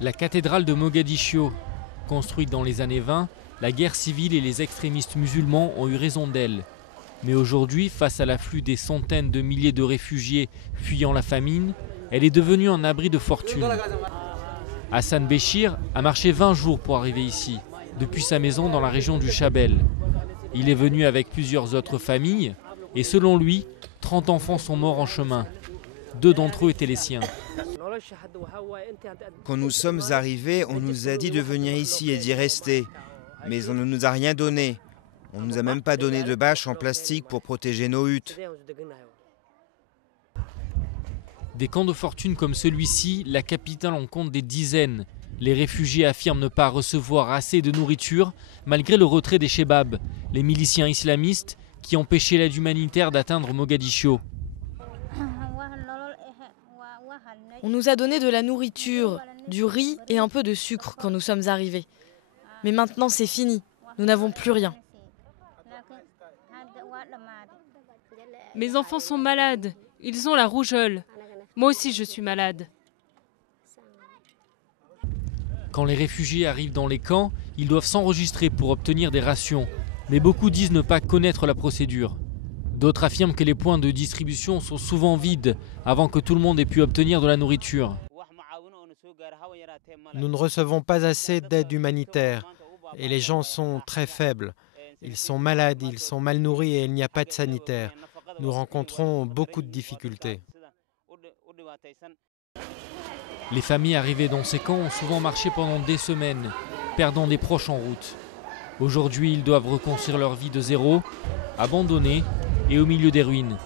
La cathédrale de Mogadiscio, construite dans les années 20, la guerre civile et les extrémistes musulmans ont eu raison d'elle. Mais aujourd'hui, face à l'afflux des centaines de milliers de réfugiés fuyant la famine, elle est devenue un abri de fortune. Hassan Béchir a marché 20 jours pour arriver ici, depuis sa maison dans la région du Chabel. Il est venu avec plusieurs autres familles et selon lui, 30 enfants sont morts en chemin. 2 d'entre eux étaient les siens. Quand nous sommes arrivés, on nous a dit de venir ici et d'y rester. Mais on ne nous a rien donné. On ne nous a même pas donné de bâches en plastique pour protéger nos huttes. Des camps de fortune comme celui-ci, la capitale en compte des dizaines. Les réfugiés affirment ne pas recevoir assez de nourriture malgré le retrait des Chebabs, les miliciens islamistes qui empêchaient l'aide humanitaire d'atteindre Mogadiscio. On nous a donné de la nourriture, du riz et un peu de sucre quand nous sommes arrivés. Mais maintenant c'est fini, nous n'avons plus rien. Mes enfants sont malades, ils ont la rougeole. Moi aussi je suis malade. Quand les réfugiés arrivent dans les camps, ils doivent s'enregistrer pour obtenir des rations. Mais beaucoup disent ne pas connaître la procédure. D'autres affirment que les points de distribution sont souvent vides avant que tout le monde ait pu obtenir de la nourriture. Nous ne recevons pas assez d'aide humanitaire et les gens sont très faibles. Ils sont malades, ils sont mal nourris et il n'y a pas de sanitaire. Nous rencontrons beaucoup de difficultés. Les familles arrivées dans ces camps ont souvent marché pendant des semaines, perdant des proches en route. Aujourd'hui, ils doivent reconstruire leur vie de zéro, abandonnés et au milieu des ruines.